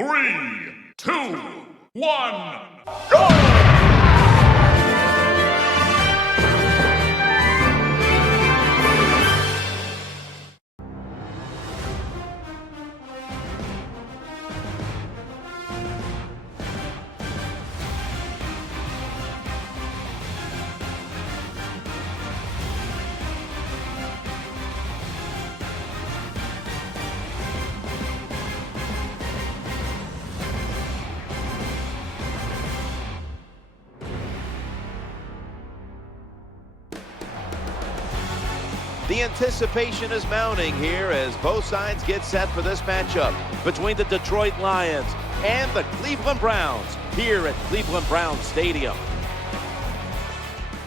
3, 2, 1, go! The anticipation is mounting here as both sides get set for this matchup between the Detroit Lions and the Cleveland Browns here at Cleveland Browns Stadium.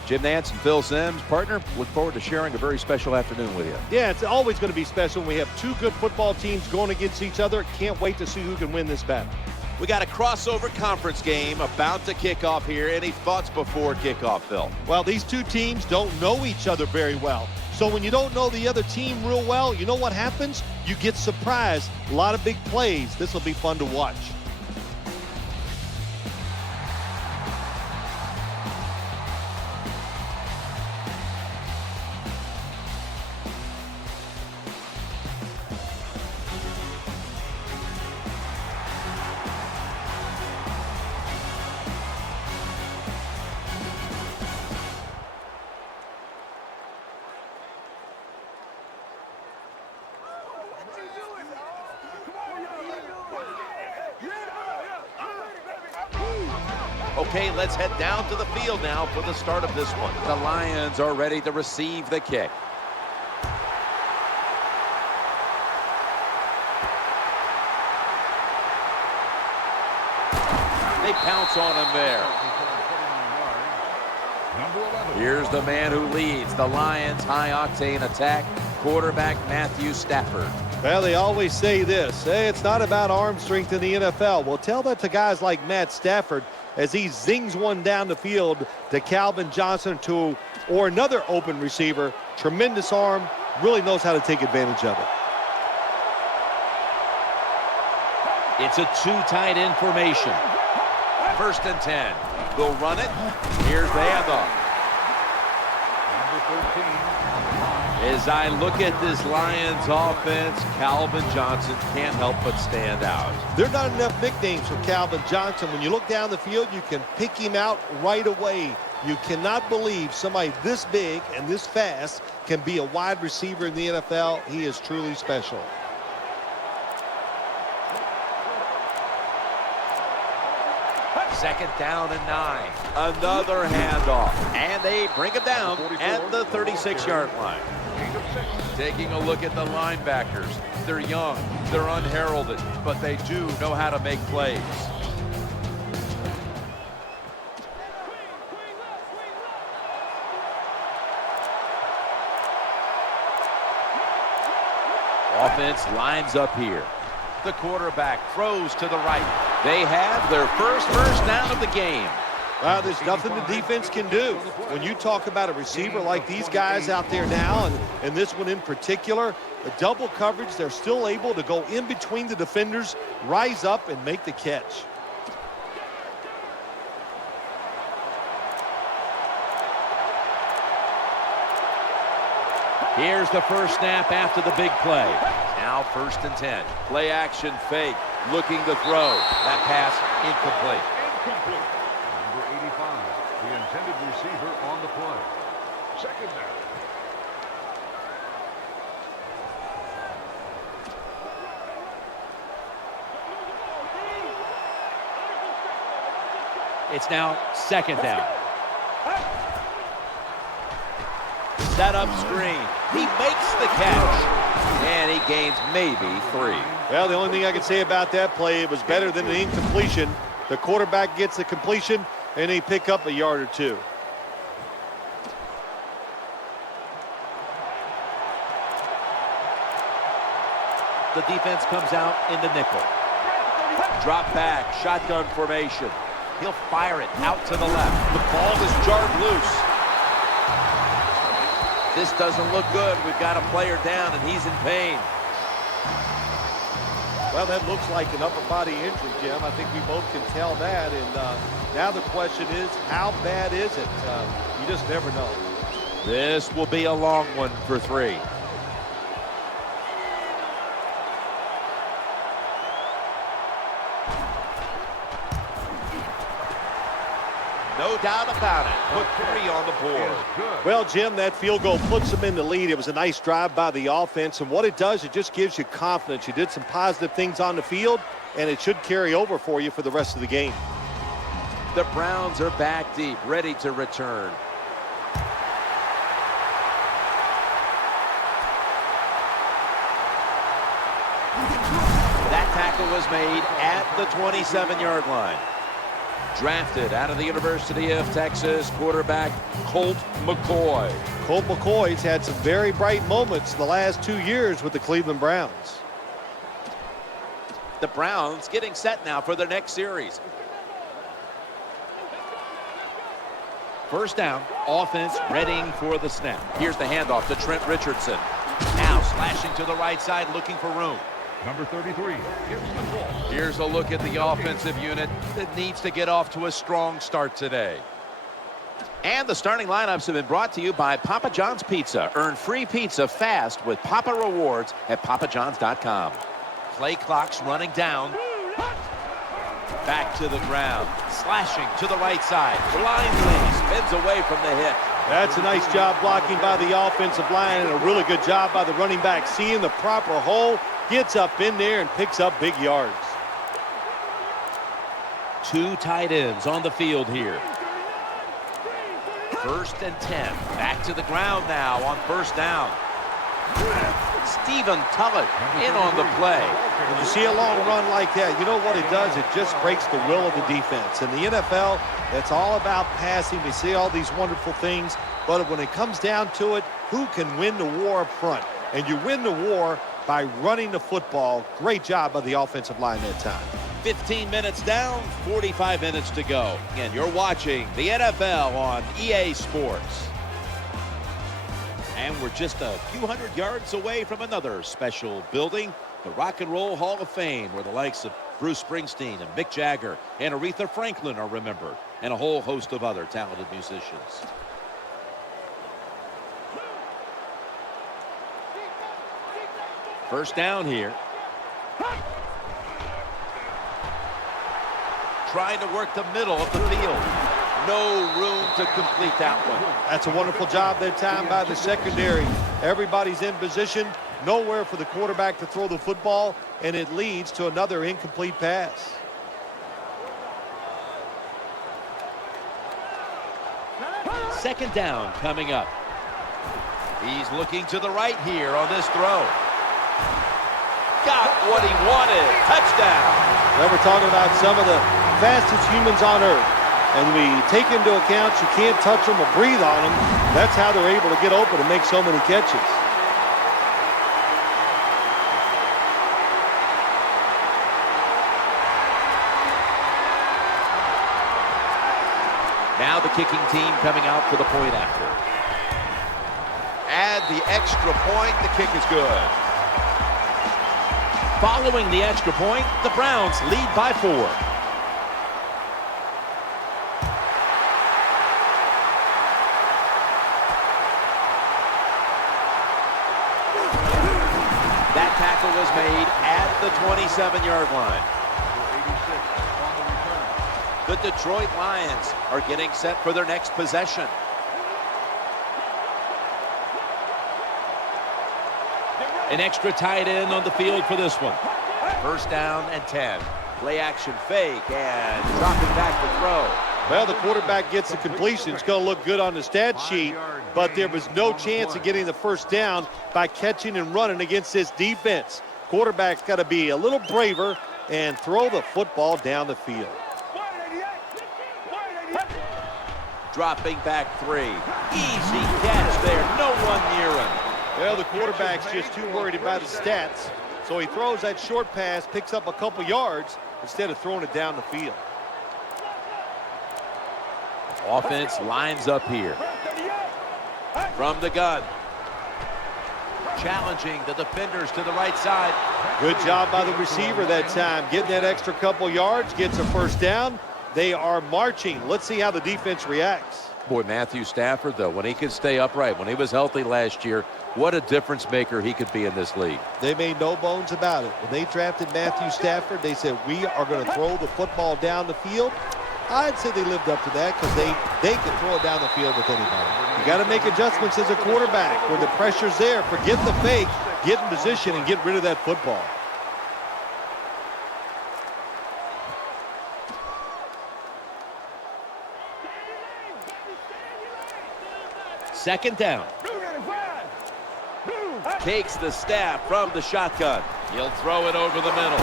Jim Nantz and Phil Simms, partner, look forward to sharing a very special afternoon with you. Yeah, it's always going to be special when we have two good football teams going against each other. Can't wait to see who can win this battle. We got a crossover conference game about to kick off here. Any thoughts before kickoff, Phil? Well, these two teams don't know each other very well. So when you don't know the other team real well, you know what happens? You get surprised. A lot of big plays. This will be fun to watch. Okay, let's head down to the field now for the start of this one. The Lions are ready to receive the kick. They pounce on him there. Here's the man who leads the Lions' high-octane attack, quarterback Matthew Stafford. Well, they always say this, hey, it's not about arm strength in the NFL. Well, tell that to guys like Matt Stafford as he zings one down the field to Calvin Johnson or another open receiver. Tremendous arm, really knows how to take advantage of it. It's a two-tight end formation. 1st and 10. They'll run it. Here's the handoff. As I look at this Lions offense, Calvin Johnson can't help but stand out. There are not enough nicknames for Calvin Johnson. When you look down the field, you can pick him out right away. You cannot believe somebody this big and this fast can be a wide receiver in the NFL. He is truly special. Second down and 9. Another handoff. And they bring him down at the 36-yard line. Taking a look at the linebackers. They're young, they're unheralded, but they do know how to make plays. Offense lines up here. The quarterback throws to the right. They have their first down of the game. Well, there's nothing the defense can do. When you talk about a receiver like these guys out there now, and this one in particular, the double coverage, they're still able to go in between the defenders, rise up, and make the catch. Here's the first snap after the big play. Now 1st and 10. Play action fake. Looking to throw. That pass incomplete. Number 85, the intended receiver on the play. 2nd down. It's now 2nd down. Set up screen. He makes the catch. And he gains maybe 3. Well, the only thing I can say about that play, it was better than an incompletion. The quarterback gets the completion, and they pick up a yard or 2. The defense comes out in the nickel. Drop back, shotgun formation. He'll fire it out to the left. The ball is jarred loose. This doesn't look good. We've got a player down, and he's in pain. Well, that looks like an upper body injury, Jim. I think we both can tell that. And now the question is, how bad is it? You just never know. This will be a long one for 3. No doubt about it. Put 3 on the board. Well, Jim, that field goal puts them in the lead. It was a nice drive by the offense, and what it does, it just gives you confidence. You did some positive things on the field, and it should carry over for you for the rest of the game. The Browns are back deep, ready to return. That tackle was made at the 27-yard line. Drafted out of the University of Texas, quarterback Colt McCoy. Colt McCoy's had some very bright moments the last 2 years with the Cleveland Browns. The Browns getting set now for their next series. First down, offense readying for the snap. Here's the handoff to Trent Richardson. Now slashing to the right side, looking for room. Number 33 gets the ball. Here's a look at the offensive unit that needs to get off to a strong start today. And the starting lineups have been brought to you by Papa John's Pizza. Earn free pizza fast with Papa Rewards at papajohns.com. Play clock's running down. Back to the ground. Slashing to the right side. Blindly spins away from the hit. That's a nice job blocking by the offensive line, and a really good job by the running back. Seeing the proper hole, gets up in there and picks up big yards. 2 tight ends on the field here. 1st and 10. Back to the ground now on first down. Stephen Tullett in on the play. When you see a long run like that, you know what it does? It just breaks the will of the defense. In the NFL, it's all about passing. We see all these wonderful things, but when it comes down to it, who can win the war up front? And you win the war by running the football. Great job by the offensive line that time. 15 minutes down, 45 minutes to go. And you're watching the NFL on EA Sports. And we're just a few hundred yards away from another special building, the Rock and Roll Hall of Fame, where the likes of Bruce Springsteen and Mick Jagger and Aretha Franklin are remembered, and a whole host of other talented musicians. First down here. Trying to work the middle of the field. No room to complete that one. That's a wonderful job that time by the secondary. Everybody's in position. Nowhere for the quarterback to throw the football, and it leads to another incomplete pass. Second down coming up. He's looking to the right here on this throw. Got what he wanted. Touchdown. Now we're talking about some of the fastest humans on earth. And we take into account you can't touch them or breathe on them. That's how they're able to get open and make so many catches. Now the kicking team coming out for the point after. Add the extra point. The kick is good. Following the extra point, the Browns lead by 4. That tackle was made at the 27-yard line. The Detroit Lions are getting set for their next possession. An extra tight end on the field for this one. First down and 10. Play action fake and dropping back to throw. Well, the quarterback gets the completion. It's going to look good on the stat sheet, but there was no chance of getting the first down by catching and running against this defense. Quarterback's got to be a little braver and throw the football down the field. Dropping back 3. Easy catch there. No one near him. Well, the quarterback's just too worried about his stats, so he throws that short pass, picks up a couple yards instead of throwing it down the field. Offense lines up here. From the gun. challenging the defenders to the right side. Good job by the receiver that time. Getting that extra couple yards, gets a first down. They are marching. Let's see how the defense reacts. Boy, Matthew Stafford, though, when he could stay upright, when he was healthy last year, what a difference maker he could be in this league. They made no bones about it. When they drafted Matthew Stafford, they said, we are going to throw the football down the field. I'd say they lived up to that because they can throw it down the field with anybody. You got to make adjustments as a quarterback where the pressure's there. Forget the fake, get in position and get rid of that football. Second down. Takes the snap from the shotgun. He'll throw it over the middle.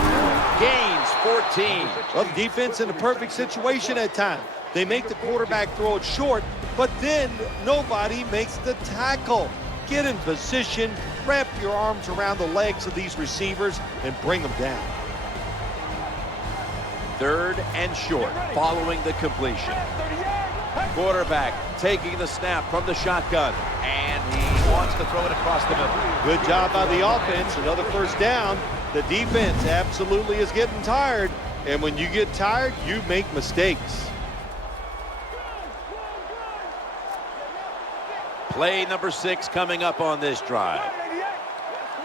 Gains 14. Well, the defense in a perfect situation at times. They make the quarterback throw it short, but then nobody makes the tackle. Get in position, wrap your arms around the legs of these receivers, and bring them down. Third and short, following the completion. Quarterback taking the snap from the shotgun, and he wants to throw it across the middle. Good job by the offense. Another first down. The defense absolutely is getting tired, and when you get tired, you make mistakes. Play number 6 coming up on this drive.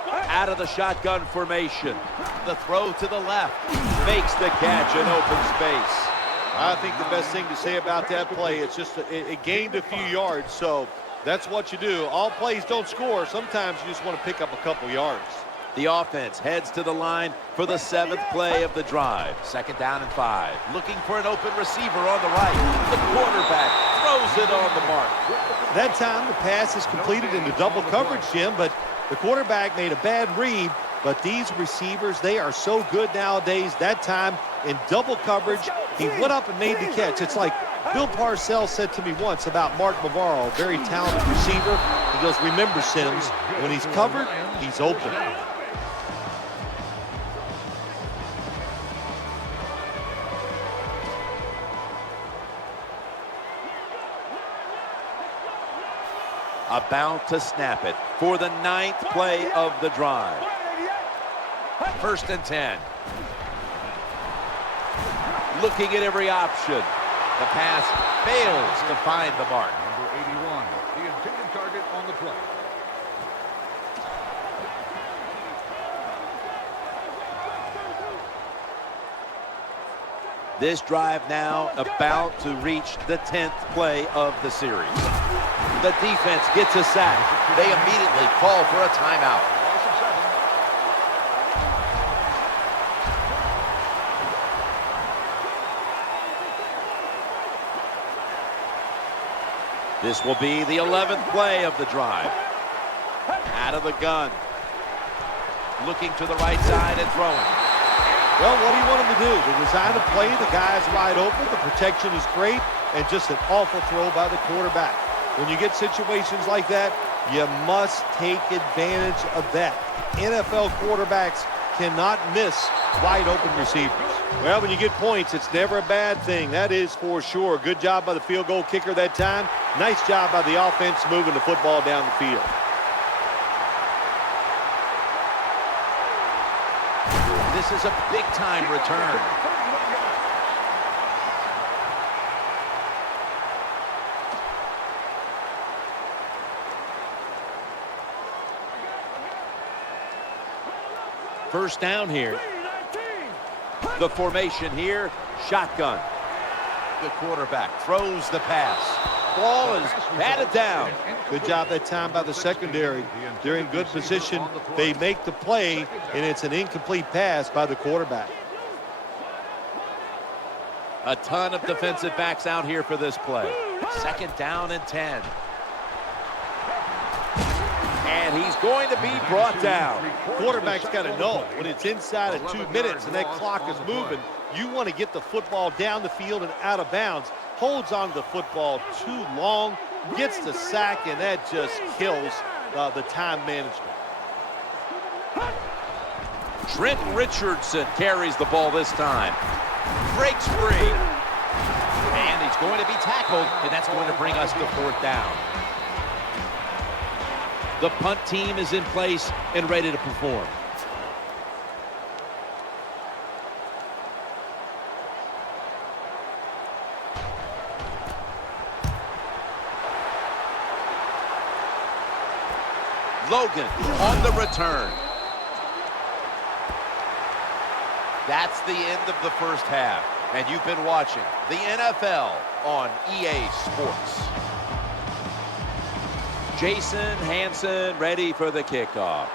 Out of the shotgun formation. The throw to the left. Makes the catch in open space. I think the best thing to say about that play, it's just it gained a few yards, so that's what you do. All plays don't score. Sometimes you just want to pick up a couple yards. The offense heads to the line for the 7th play of the drive. Second down and 5. Looking for an open receiver on the right. The quarterback throws it on the mark. That time the pass is completed into double coverage, Jim, but the quarterback made a bad read. But these receivers, they are so good nowadays. That time in double coverage, he went up and made the catch. It's like Bill Parcells said to me once about Mark Navarro, a very talented receiver. He goes, remember, Sims, when he's covered, he's open. About to snap it for the 9th play of the drive. First and 10. Looking at every option. The pass fails to find the mark. Number 81, the intended target on the play. This drive now about to reach the 10th play of the series. The defense gets a sack. They immediately call for a timeout. Loss of 7. This will be the 11th play of the drive. Out of the gun. Looking to the right side and throwing. Well, what do you want him to do? The design of play, the guy's wide open, the protection is great, and just an awful throw by the quarterback. When you get situations like that, you must take advantage of that. NFL quarterbacks cannot miss wide open receivers. Well, when you get points, it's never a bad thing. That is for sure. Good job by the field goal kicker that time. Nice job by the offense moving the football down the field. This is a big-time return. First down here. The formation here, shotgun. The quarterback throws the pass. Ball is batted down. Good job that time by the secondary. They're in good position. They make the play, and it's an incomplete pass by the quarterback. A ton of defensive backs out here for this play. Second down and 10. And he's going to be brought down. Quarterback's got to know when it's inside of 2 minutes and that clock is moving, you want to get the football down the field and out of bounds. Holds on to the football too long, gets the sack, and that just kills the time management. Trent Richardson carries the ball this time. Breaks free. And he's going to be tackled, and that's going to bring us to 4th down. The punt team is in place and ready to perform. Logan on the return. That's the end of the first half, and you've been watching the NFL on EA Sports. Jason Hanson ready for the kickoff.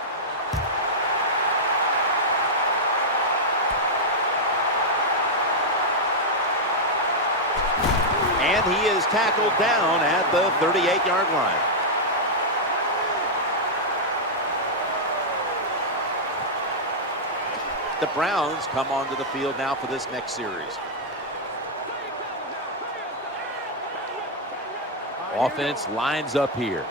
And he is tackled down at the 38-yard line. The Browns come onto the field now for this next series. Offense lines up here.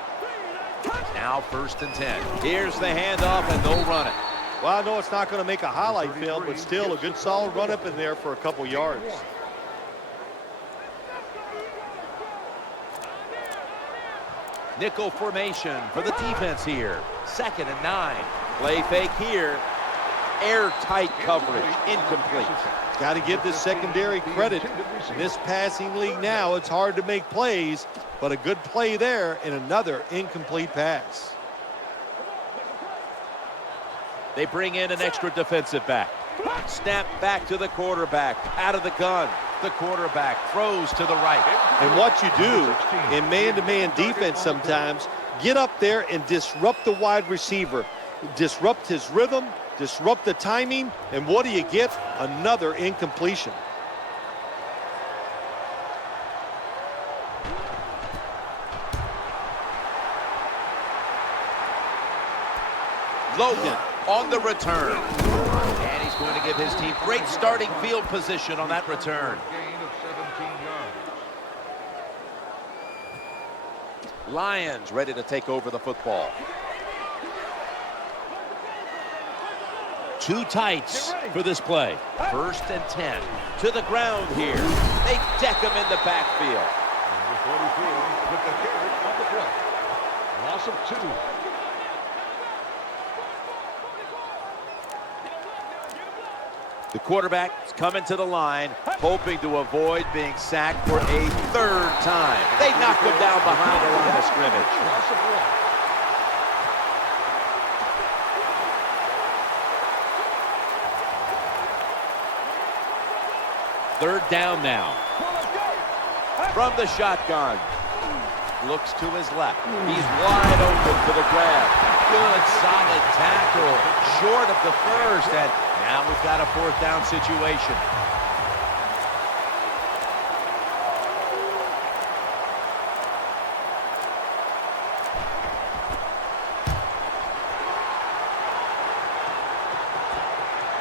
Now 1st and 10. Here's the handoff, and they'll run it. Well, I know it's not going to make a highlight film, but still a good solid run up in there for a couple yards. Nickel formation for the defense here. 2nd and 9. Play fake here. Airtight coverage. Incomplete. Got to give this secondary credit. In this passing league now, it's hard to make plays, but a good play there and another incomplete pass. They bring in an extra defensive back. Snap back to the quarterback. Out of the gun. The quarterback throws to the right. And what you do in man-to-man defense sometimes, get up there and disrupt the wide receiver. Disrupt his rhythm, disrupt the timing, and what do you get? Another incompletion. Logan on the return. And he's going to give his team great starting field position on that return. Gain of 17 yards. Lions ready to take over the football. Two tights for this play. 1st and 10. To the ground here. They deck him in the backfield. Number 44 with the carry on the play. Loss of 2. The quarterback is coming to the line, hoping to avoid being sacked for a 3rd time. They knock him down behind the line of scrimmage. Loss of 1. 3rd down now. From the shotgun. Looks to his left. He's wide open for the grab. Good solid tackle. Short of the 1st, and now we've got a 4th down situation.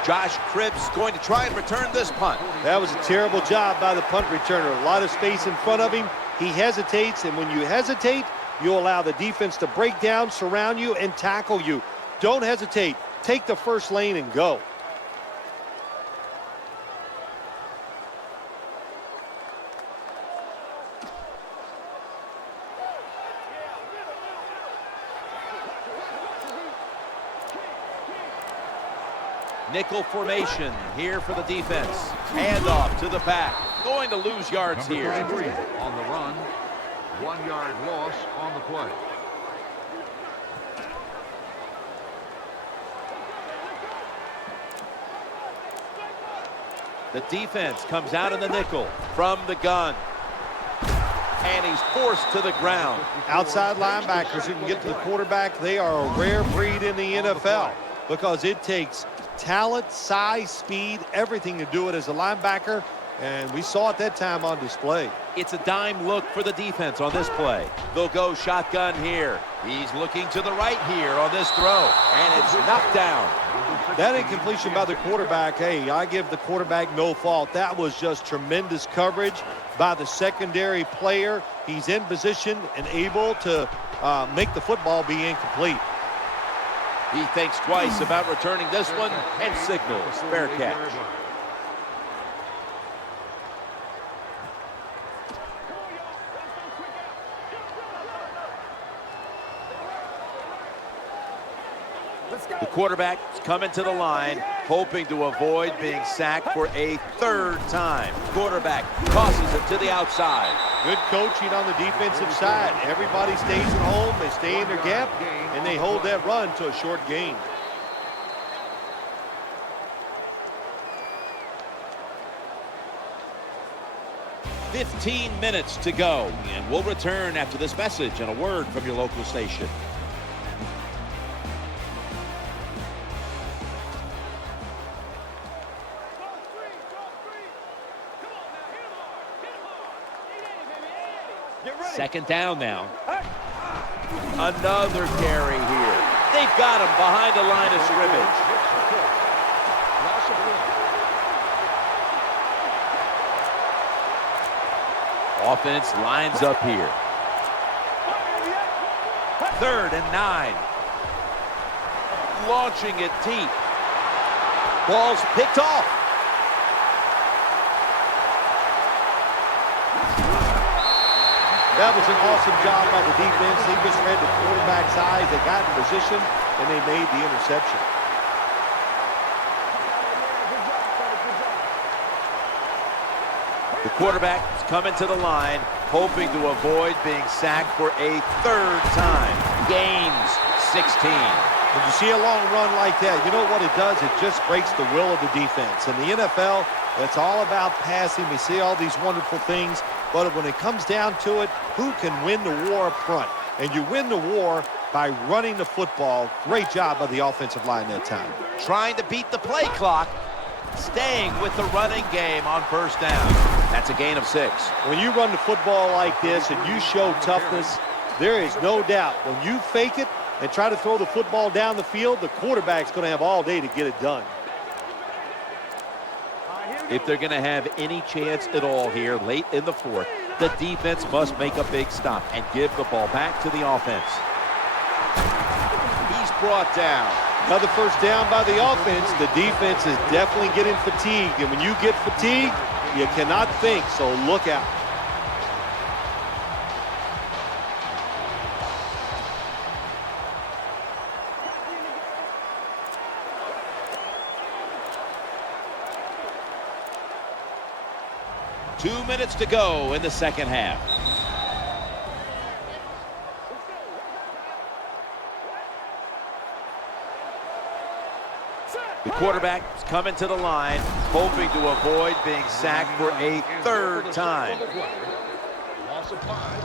Josh Cribbs going to try and return this punt. That was a terrible job by the punt returner. A lot of space in front of him. He hesitates, and when you hesitate, you allow the defense to break down, surround you, and tackle you. Don't hesitate. Take the 1st lane and go. Nickel formation here for the defense. Handoff to the back. Going to lose yards Number here. 33 on the run. 1 yard loss on the play. The defense comes out in the nickel from the gun. And he's forced to the ground. Outside linebackers who can get to the quarterback, they are a rare breed in the NFL because it takes talent, size, speed, everything to do it as a linebacker, and we saw it that time on display. It's a dime look for the defense on this play. They'll go shotgun here. He's looking to the right here on this throw, and it's knocked down. That incompletion by the quarterback, hey, I give the quarterback no fault. That was just tremendous coverage by the secondary player. He's in position and able to make the football be incomplete. He thinks twice about returning this one and signals fair catch. The quarterback is coming to the line, hoping to avoid being sacked for a third time. Quarterback tosses it to the outside. Good coaching on the defensive side. Everybody stays at home, they stay in their gap, and they hold that run to a short gain. "15 minutes to go, and we'll return after this message and a word from your local station. Second down now. Another carry here. They've got him behind the line of scrimmage. Offense lines up here. 3rd and 9. Launching it deep. Ball's picked off. That was an awesome job by the defense. They just read the quarterback's eyes. They got in position, and they made the interception. The quarterback is coming to the line, hoping to avoid being sacked for a third time. Gains 16. When you see a long run like that, you know what it does? It just breaks the will of the defense. In the NFL, it's all about passing. We see all these wonderful things, but when it comes down to it, who can win the war up front? And you win the war by running the football. Great job by the offensive line that time. Trying to beat the play clock. Staying with the running game on first down. That's a gain of 6. When you run the football like this and you show toughness, there is no doubt when you fake it and try to throw the football down the field, the quarterback's going to have all day to get it done. If they're going to have any chance at all here late in the 4th, the defense must make a big stop and give the ball back to the offense. He's brought down. Another first down by the offense. The defense is definitely getting fatigued. And when you get fatigued, you cannot think, so look out. Two minutes to go in the second half. The quarterback is coming to the line, hoping to avoid being sacked for a third time. Loss of 5.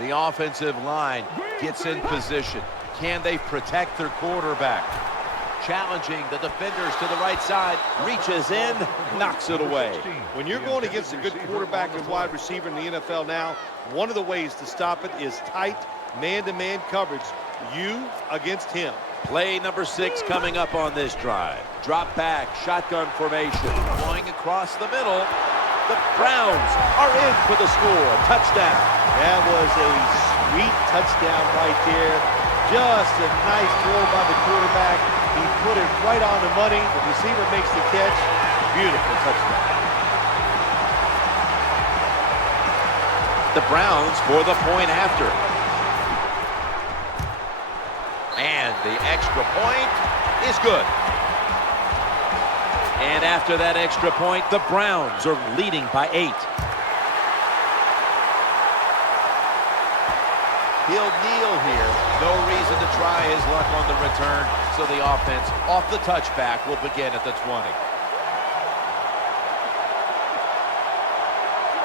The offensive line gets in position. Can they protect their quarterback? Challenging the defenders to the right side, reaches in, knocks it away. When you're going against a good quarterback and wide receiver in the NFL now, one of the ways to stop it is tight man-to-man coverage. You against him. Play number 6 coming up on this drive. Drop back, shotgun formation. Going across the middle. The Browns are in for the score. Touchdown. That was a sweet touchdown right there. Just a nice throw by the quarterback. He put it right on the money. The receiver makes the catch. Beautiful touchdown. The Browns for the point after. And the extra point is good. And after that extra point, the Browns are leading by 8. He'll kneel here. No reason to try his luck on the return. So the offense off the touchback will begin at the 20.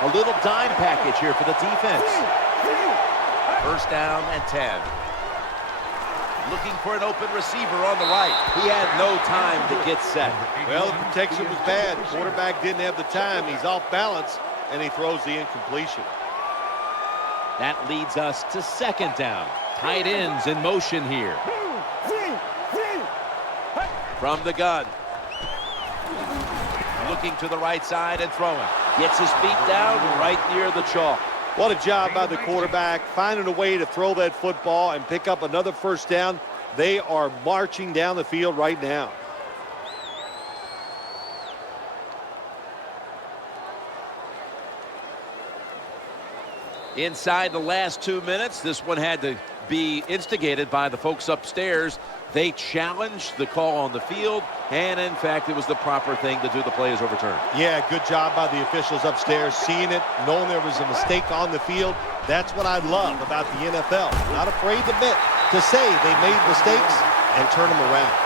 A little dime package here for the defense. First down and 10. Looking for an open receiver on the right. He had no time to get set. Well, the protection was bad. Quarterback didn't have the time. He's off balance, and he throws the incompletion. That leads us to second down. Tight ends in motion here. From the gun. Looking to the right side and throwing. Gets his feet down right near the chalk. What a job by the quarterback, finding a way to throw that football and pick up another first down. They are marching down the field right now. Inside the last 2 minutes, this one had to be instigated by the folks upstairs. They challenged the call on the field, and in fact, it was the proper thing to do. The play is overturned. Yeah, good job by the officials upstairs, seeing it, knowing there was a mistake on the field. That's what I love about the NFL. Not afraid to admit, to say they made mistakes and turn them around.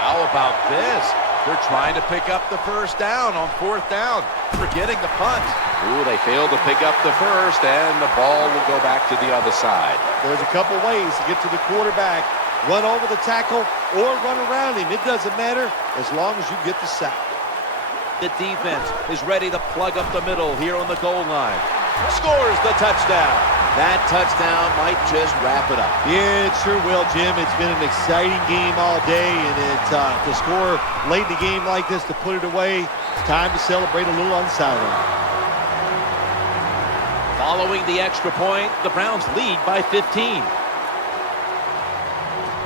How about this? They're trying to pick up the first down on 4th down, forgetting the punt. Ooh, they failed to pick up the first, and the ball will go back to the other side. There's a couple ways to get to the quarterback. Run over the tackle or run around him. It doesn't matter as long as you get the sack. The defense is ready to plug up the middle here on the goal line. Scores the touchdown. That touchdown might just wrap it up. Yeah, it sure will, Jim. It's been an exciting game all day, and to score late in the game like this, to put it away, it's time to celebrate a little on the sideline. Following the extra point, the Browns lead by 15.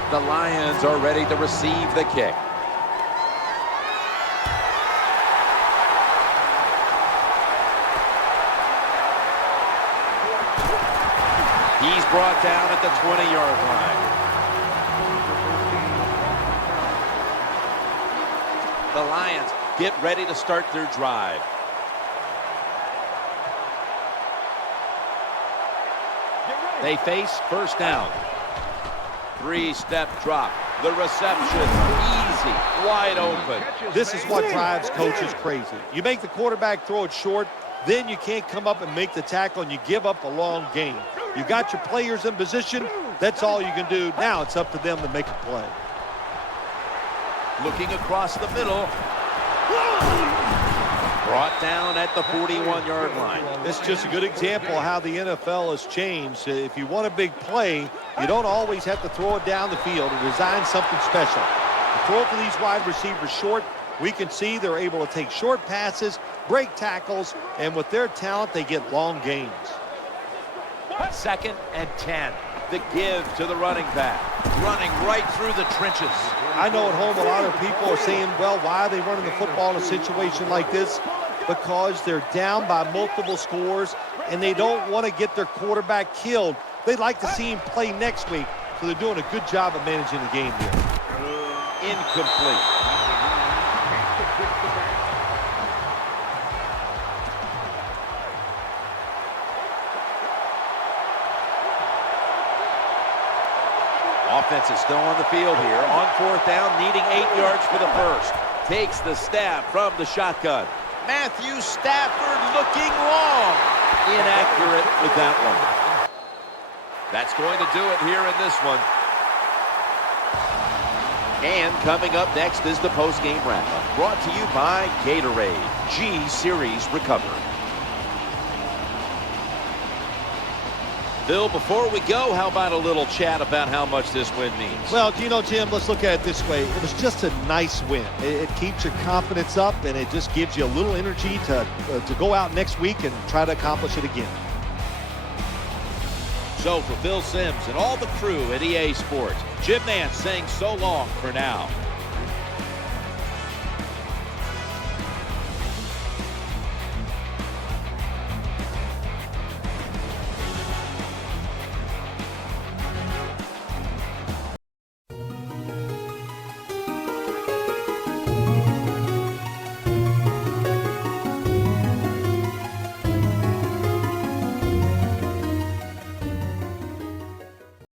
The Lions are ready to receive the kick. He's brought down at the 20-yard line. The Lions get ready to start their drive. They face first down. 3-step drop. The reception, easy, wide open. This is what drives coaches crazy. You make the quarterback throw it short, then you can't come up and make the tackle, and you give up a long gain. You got your players in position. That's all you can do. Now it's up to them to make a play. Looking across the middle. Brought down at the 41-yard line. This is just a good example of how the NFL has changed. If you want a big play, you don't always have to throw it down the field and design something special. You throw it to these wide receivers short. We can see they're able to take short passes, break tackles, and with their talent, they get long gains. 2nd and 10. The give to the running back. Running right through the trenches. I know at home a lot of people are saying, well, why are they running the football in a situation like this? Because they're down by multiple scores, and they don't want to get their quarterback killed. They'd like to see him play next week, so they're doing a good job of managing the game here. Incomplete. Offense is still on the field here. On 4th down, needing 8 yards for the first. Takes the snap from the shotgun. Matthew Stafford looking long. Inaccurate with that one. That's going to do it here in this one. And coming up next is the post-game wrap-up. Brought to you by Gatorade. G-Series Recovery. Bill, before we go, how about a little chat about how much this win means? Well, you know, Jim, let's look at it this way. It was just a nice win. It keeps your confidence up, and it just gives you a little energy to go out next week and try to accomplish it again. So for Bill Sims and all the crew at EA Sports, Jim Nance saying so long for now.